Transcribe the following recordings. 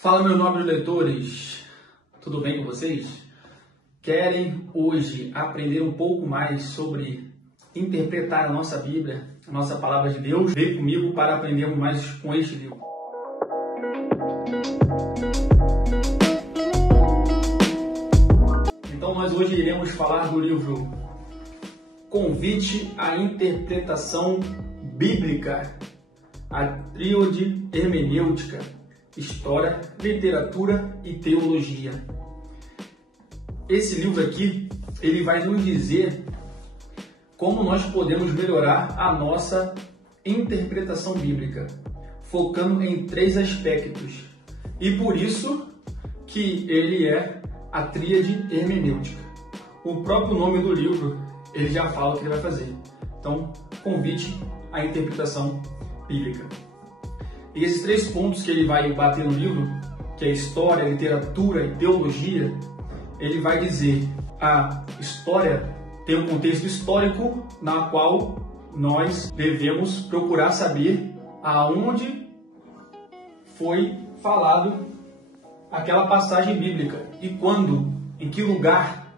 Fala, meus nobres leitores, tudo bem com vocês? Querem hoje aprender um pouco mais sobre interpretar a nossa Bíblia, a nossa Palavra de Deus? Vem comigo para aprendermos mais com este livro. Então nós hoje iremos falar do livro Convite à Interpretação Bíblica, a Tríade Hermenêutica, História, Literatura e Teologia. Esse livro aqui, ele vai nos dizer como nós podemos melhorar a nossa interpretação bíblica, focando em 3 aspectos. E por isso que ele é a Tríade Hermenêutica. O próprio nome do livro, ele já fala o que ele vai fazer. Então, convite à interpretação bíblica. E esses 3 pontos que ele vai bater no livro, que é história, literatura e teologia, ele vai dizer a história tem um contexto histórico na qual nós devemos procurar saber aonde foi falado aquela passagem bíblica e quando, em que lugar,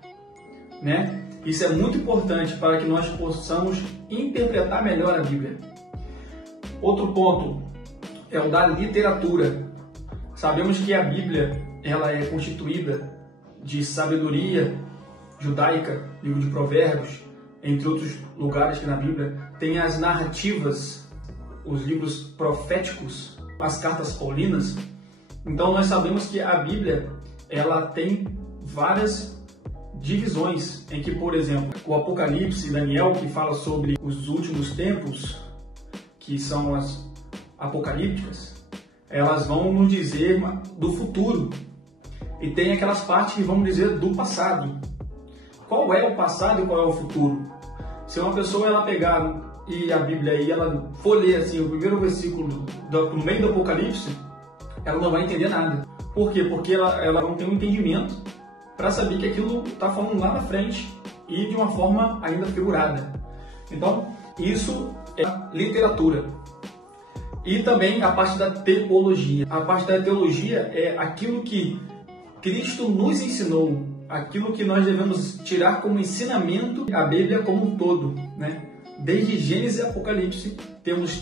né? Isso é muito importante para que nós possamos interpretar melhor a Bíblia. Outro ponto é o da literatura. Sabemos que a Bíblia ela é constituída de sabedoria judaica, livro de Provérbios, entre outros lugares que na Bíblia tem as narrativas, os livros proféticos, as cartas paulinas. Então nós sabemos que a Bíblia ela tem várias divisões, em que, por exemplo, o Apocalipse, Daniel, que fala sobre os últimos tempos, que são as apocalípticas, elas vão nos dizer do futuro. E tem aquelas partes que vão dizer do passado. Qual é o passado e qual é o futuro? Se uma pessoa ela pegar e a Bíblia e ela for ler assim, o primeiro versículo no meio do Apocalipse, ela não vai entender nada. Por quê? Porque ela não tem um entendimento para saber que aquilo está falando lá na frente e de uma forma ainda figurada. Então, isso é a literatura. E também a parte da teologia. A parte da teologia é aquilo que Cristo nos ensinou, aquilo que nós devemos tirar como ensinamento a Bíblia como um todo, né? Desde Gênesis e Apocalipse, temos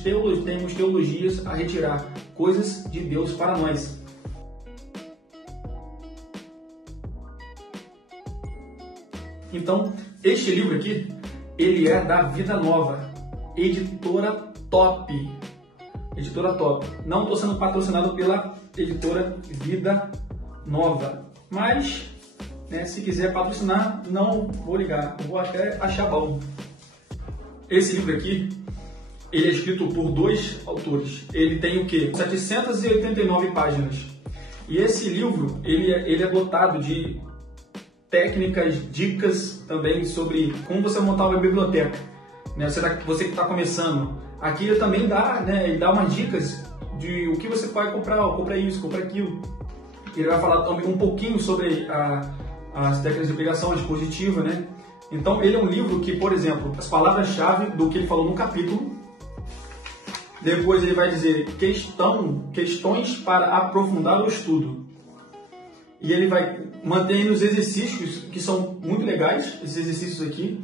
teologias a retirar, coisas de Deus para nós. Então, este livro aqui, ele é da Vida Nova, editora top. Editora top. Não estou sendo patrocinado pela editora Vida Nova, mas né, se quiser patrocinar, não vou ligar, vou até achar bom. Esse livro aqui, ele é escrito por 2 autores. Ele tem o quê? 789 páginas. E esse livro, ele é dotado de técnicas, dicas também sobre como você montar uma biblioteca. Né? Você que está começando, aqui ele também dá, né, ele dá umas dicas de o que você pode comprar, compra isso, compra aquilo. Ele vai falar também um pouquinho sobre as técnicas de pregação, a dispositiva, né? Então, ele é um livro que, por exemplo, as palavras-chave do que ele falou no capítulo, depois ele vai dizer questões para aprofundar o estudo. E ele vai manter os exercícios, que são muito legais, esses exercícios aqui.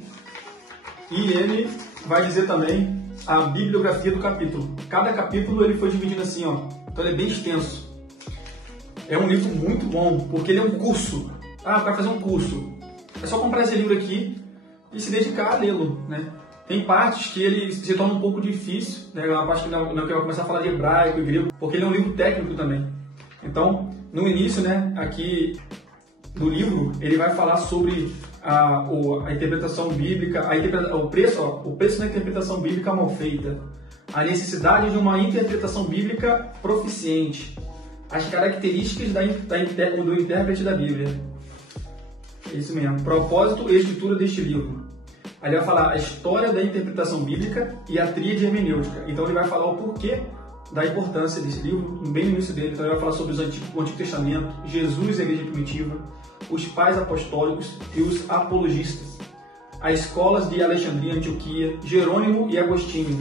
E ele vai dizer também a bibliografia do capítulo. Cada capítulo ele foi dividido assim, ó. Então ele é bem extenso. É um livro muito bom, porque ele é um curso. Para fazer um curso, é só comprar esse livro aqui e se dedicar a lê-lo, né? Tem partes que ele se torna um pouco difícil, né? Uma parte que não vai começar a falar de hebraico e grego, porque ele é um livro técnico também. Então, no início, né, aqui do livro, ele vai falar sobre a interpretação bíblica, o preço da interpretação bíblica mal feita, a necessidade de uma interpretação bíblica proficiente, as características do intérprete da Bíblia. É isso mesmo. Propósito e estrutura deste livro. Aí ele vai falar a história da interpretação bíblica e a tríade hermenêutica. Então ele vai falar o porquê da importância desse livro, bem no início dele. Então ele vai falar sobre o Antigo Testamento, Jesus e a Igreja Primitiva, os pais apostólicos e os apologistas, as escolas de Alexandria, Antioquia, Jerônimo e Agostinho,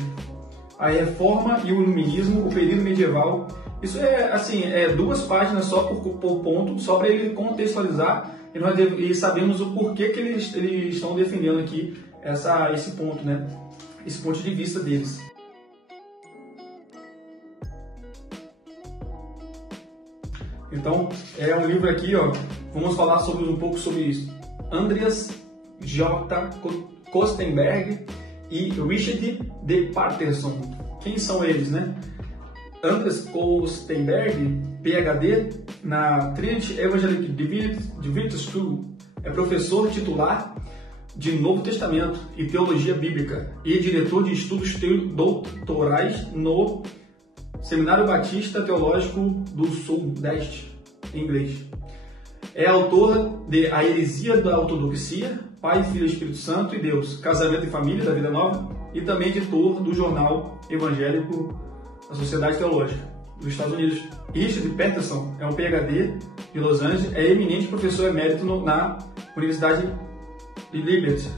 a Reforma e o Iluminismo, o período medieval Isso é assim, 2 páginas só por ponto, só para ele contextualizar e nós sabemos o porquê que eles estão defendendo aqui esse ponto, né? Esse ponto de vista deles. Então, é um livro aqui, ó, vamos falar um pouco sobre isso. Andreas J. Kostenberg e Richard D. Patterson. Quem são eles, né? Andreas Kostenberg, PhD na Trinity Evangelical Divinity School, é professor titular de Novo Testamento e Teologia Bíblica e diretor de estudos doutorais no Seminário Batista Teológico do Sudeste, em inglês. É autor de A Heresia da Ortodoxia, Pai, Filho, Espírito Santo e Deus, Casamento e Família da Vida Nova, e também editor do jornal evangélico da Sociedade Teológica dos Estados Unidos. Richard Patterson é um PhD de Los Angeles, é eminente professor emérito na Universidade de Liberty.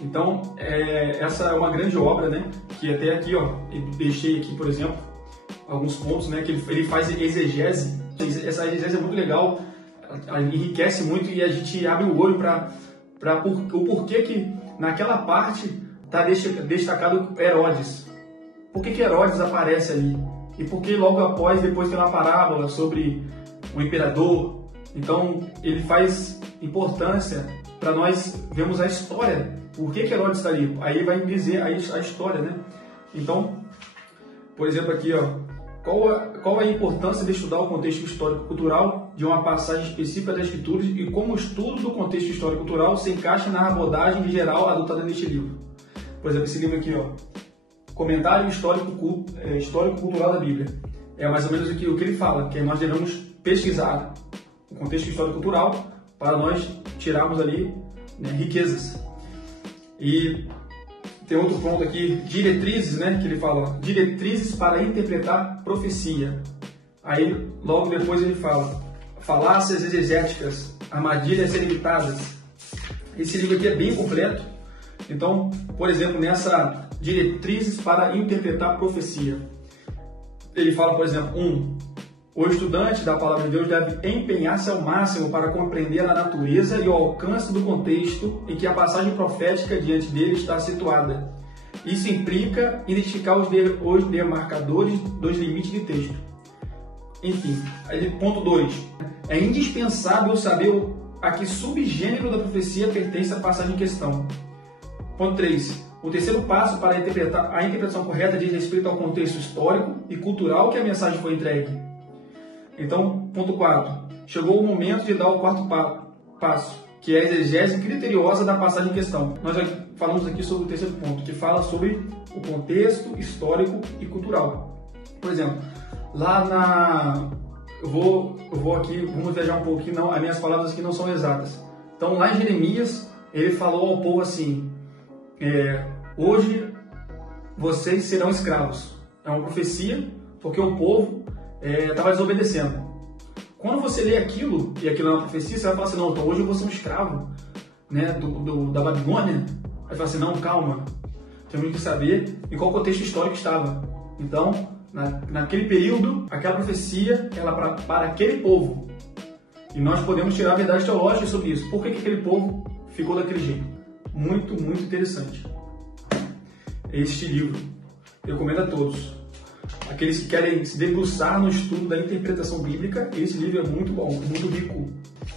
Então, essa é uma grande obra, né? Que até aqui, ó, eu deixei aqui, por exemplo, alguns pontos, né? Que ele faz exegese. Essa exegese é muito legal, enriquece muito e a gente abre o olho para o porquê que naquela parte está destacado Herodes. Por que Herodes aparece ali? E por que logo após, depois tem uma parábola sobre o imperador? Então, ele faz importância para nós vermos a história. Por que Herodes está ali? Aí ele vai dizer a história, né? Então, por exemplo, aqui, ó, qual a importância de estudar o contexto histórico-cultural de uma passagem específica das Escrituras e como o estudo do contexto histórico-cultural se encaixa na abordagem geral adotada neste livro? Por exemplo, esse livro aqui, ó, Comentário Histórico-Cultural da Bíblia. É mais ou menos o que ele fala, que nós devemos pesquisar o contexto histórico-cultural para nós tirarmos ali, né, riquezas. E tem outro ponto aqui, diretrizes, né, que ele fala, diretrizes para interpretar profecia. Aí, logo depois ele fala, falácias exegéticas, armadilhas evitadas. Esse livro aqui é bem completo. Então, por exemplo, nessa diretrizes para interpretar profecia, ele fala, por exemplo, o estudante da Palavra de Deus deve empenhar-se ao máximo para compreender a natureza e o alcance do contexto em que a passagem profética diante dele está situada. Isso implica identificar os demarcadores dos limites de texto. Enfim, aí, ponto 2. É indispensável saber a que subgênero da profecia pertence a passagem em questão. Ponto 3. O terceiro passo para a interpretação correta diz respeito ao contexto histórico e cultural que a mensagem foi entregue. Então, ponto 4. Chegou o momento de dar o quarto passo, que é a exegese criteriosa da passagem em questão. Nós já falamos aqui sobre o terceiro ponto, que fala sobre o contexto histórico e cultural. Por exemplo, lá eu vou aqui, vamos viajar um pouquinho, não, as minhas palavras aqui não são exatas. Então, lá em Jeremias, ele falou ao povo assim, hoje vocês serão escravos. É uma profecia, porque o povo estava desobedecendo. Quando você lê aquilo, e aquilo é uma profecia, você vai falar assim, não, então hoje eu vou ser um escravo, né, da Babilônia. Aí fala assim, não, calma, temos que saber em qual contexto histórico estava. Então, naquele período, aquela profecia era para aquele povo. E nós podemos tirar a verdade teológica sobre isso. Por que aquele povo ficou daquele jeito? Muito, muito interessante. Este livro, eu recomendo a todos. Aqueles que querem se debruçar no estudo da interpretação bíblica, esse livro é muito bom, muito rico.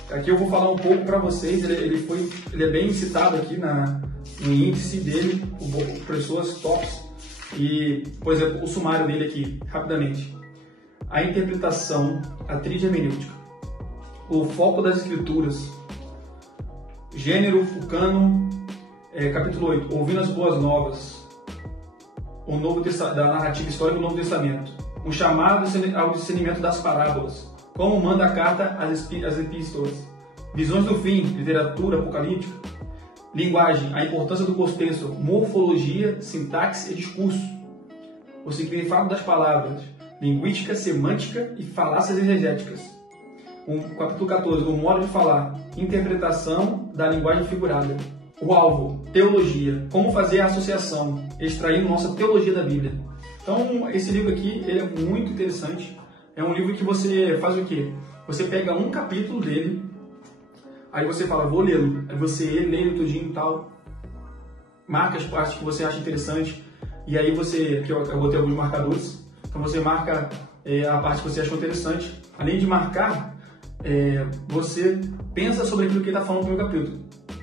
Aqui eu vou falar um pouco para vocês, ele é bem citado aqui no índice dele, por pessoas tops. E, por exemplo, o sumário dele aqui, rapidamente. A interpretação, a tríade hermenêutica, o foco das escrituras, gênero, o cânon, capítulo 8, ouvindo as boas novas, da narrativa histórica do Novo Testamento, um chamado ao discernimento das parábolas, como manda a carta às epístolas, visões do fim, literatura apocalíptica, linguagem, a importância do contexto, morfologia, sintaxe e discurso, o significado das palavras, linguística, semântica e falácias exegéticas. Capítulo 14, o modo de falar, interpretação da linguagem figurada. O alvo, teologia, como fazer a associação, extraindo nossa teologia da Bíblia. Então, esse livro aqui ele é muito interessante. É um livro que você faz o quê? Você pega um capítulo dele, aí você fala, vou lê-lo. Aí você lê ele tudinho e tal, marca as partes que você acha interessante, e aí você, aqui eu botei alguns marcadores, então você marca a parte que você achou interessante. Além de marcar, você pensa sobre aquilo que ele está falando no capítulo.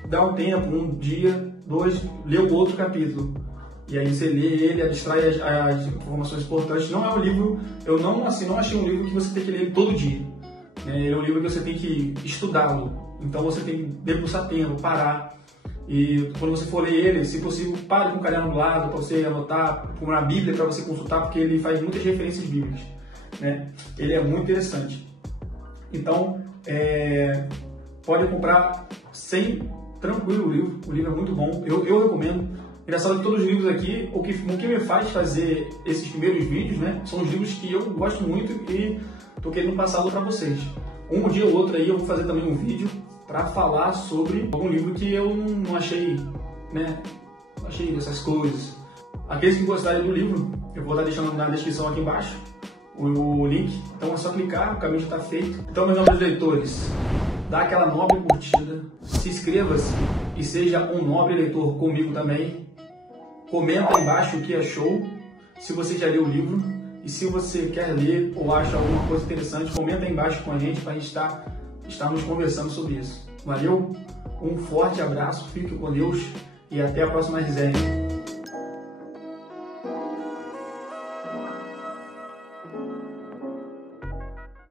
Dá um tempo, um dia, dois, lê o outro capítulo. E aí você lê ele, extrai as informações importantes. Não é um livro, eu não achei um livro que você tem que ler ele todo dia. É um livro que você tem que estudá-lo. Então você tem que debruçar tempo, parar. E quando você for ler ele, se possível, pare com o caderno do lado para você anotar, com uma Bíblia para você consultar, porque ele faz muitas referências bíblicas. Né? Ele é muito interessante. Então, pode comprar sem tranquilo o livro é muito bom, eu recomendo. Engraçado que todos os livros aqui, o que me faz fazer esses primeiros vídeos, né, são os livros que eu gosto muito e estou querendo passá-lo para vocês. Um dia ou outro aí eu vou fazer também um vídeo para falar sobre algum livro que eu não achei, né, não achei dessas coisas. Aqueles que gostarem do livro, eu vou estar deixando na descrição aqui embaixo o link, então é só clicar, o caminho já está feito. Então, meus nobres leitores, dá aquela nobre curtida, se inscreva-se e seja um nobre leitor comigo também. Comenta aí embaixo o que achou, se você já leu o livro, e se você quer ler ou acha alguma coisa interessante, comenta aí embaixo com a gente para a gente estarmos conversando sobre isso. Valeu, um forte abraço, fique com Deus e até a próxima resenha.